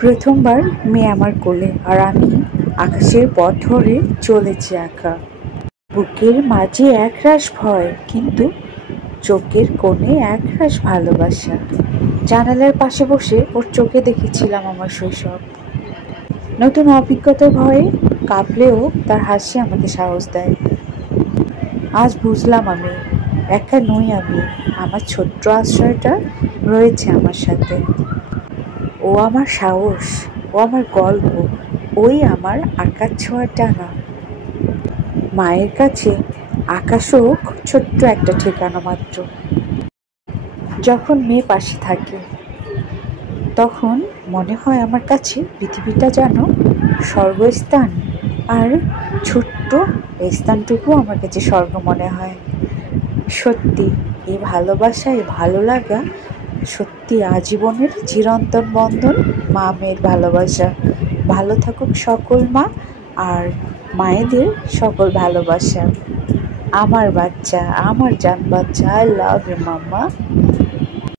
প্রথমবার মেয়ে আমার কোলে, আর আমি আকাশের পথ ধরে চলেছি একা। বুকের মাঝে একরাশ ভয়, কিন্তু চোখের কোণে একরাশ ভালোবাসা। জানালার পাশে বসে ওর চোখে দেখেছিলাম আমার শৈশব। নতুন অভিজ্ঞতার ভয়ে কাঁপলেও তার হাসি আমাকে সাহস দেয়। আজ বুঝলাম আমি একা নই, আমার ছোট্ট আশ্রয়টা রয়েছে আমার সাথে। ও আমার সাহস, ও আমার গল্প, ওই আমার আকাশ ছোঁয়ার ডানা। মায়ের কাছে আকাশও খুব ছোট্ট একটা ঠিকানা মাত্র। যখন মেয়ে পাশে থাকে তখন মনে হয় আমার কাছে পৃথিবীটা যেন স্বর্গস্থান, আর ছোট্ট স্থানটুকু আমার কাছে স্বর্গ মনে হয়। সত্যি এই ভালোবাসা, এই ভালো লাগা সত্যি আজীবনের চিরন্তন বন্ধন। মা মেয়ের ভালোবাসা। ভালো থাকুক সকল মা, আর মায়েদের সকল ভালোবাসা। আমার বাচ্চা, আমার জান বাচ্চা, আই লাভ ইউ মাম্মা।